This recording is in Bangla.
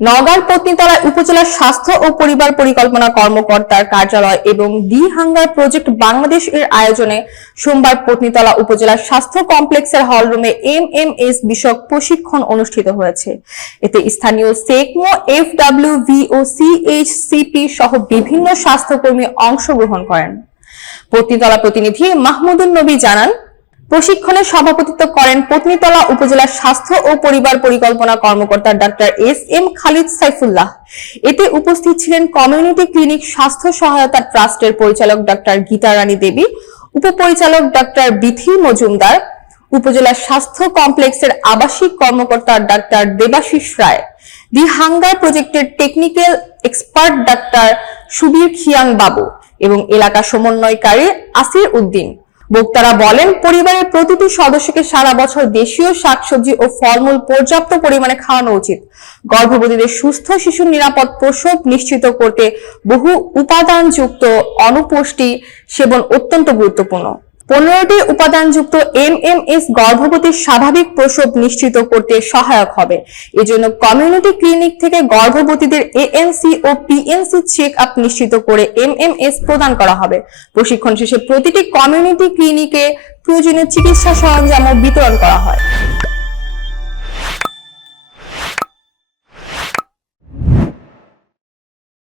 নওগাঁর পত্নীতলা উপজেলা স্বাস্থ্য ও পরিবার পরিকল্পনা কর্মকর্তার কার্যালয় এবং দি হাঙ্গার প্রজেক্ট বাংলাদেশ এর আয়োজনে সোমবার পত্নীতলা উপজেলা স্বাস্থ্য কমপ্লেক্সের হলরুমে এম এম এস বিষয়ক প্রশিক্ষণ অনুষ্ঠিত হয়েছে। এতে স্থানীয় সেকমো এফ ডাব্লিউ ভি ও সিএইচসিপি সহ বিভিন্ন স্বাস্থ্যকর্মী অংশগ্রহণ করেন। পত্নীতলা প্রতিনিধি মাহমুদুল নবী জানান প্রশিক্ষণে সভাপতিত্ব করেন পত্নীতলা উপজেলার স্বাস্থ্য ও পরিবার পরিকল্পনা কর্মকর্তা ডাক্তার এস এম খালিদ সাইফুল্লাহ। এতে উপস্থিত ছিলেন কমিউনিটি ক্লিনিক স্বাস্থ্য সহায়তা ট্রাস্টের পরিচালক ডাক্তার গীতা রানী দেবী, উপপরিচালক ডাক্তার বিথি মজুমদার, উপজেলা স্বাস্থ্য কমপ্লেক্সের আবাসিক কর্মকর্তা doctor Debashis Roy, the hunger project technical expert doctor Subir Khiang babu এবং এলাকা সমন্বয়কারী আসির উদ্দিন। বক্তারা বলেন, পরিবারের প্রতিটি সদস্যকে সারা বছর দেশীয় শাকসবজি ও ফলমূল পর্যাপ্ত পরিমাণে খাওয়ানো উচিত। গর্ভবতীদের সুস্থ শিশুর নিরাপদ প্রসব নিশ্চিত করতে বহু উপাদানযুক্ত অনুপুষ্টি সেবন অত্যন্ত গুরুত্বপূর্ণ। পনেরোটি উপাদানযুক্ত এম এম এস গর্ভবতীর স্বাভাবিক প্রসব নিশ্চিত করতে সহায়ক হবে। এজন্য কমিউনিটি ক্লিনিক থেকে গর্ভবতীদের এএনসি ও পিএনসি চেক আপ নিশ্চিত করে এম এম এস প্রদান করা হবে। প্রশিক্ষণ শেষে প্রতিটি কমিউনিটি ক্লিনিকে প্রয়োজনীয় চিকিৎসা সরঞ্জামও বিতরণ করা হয়।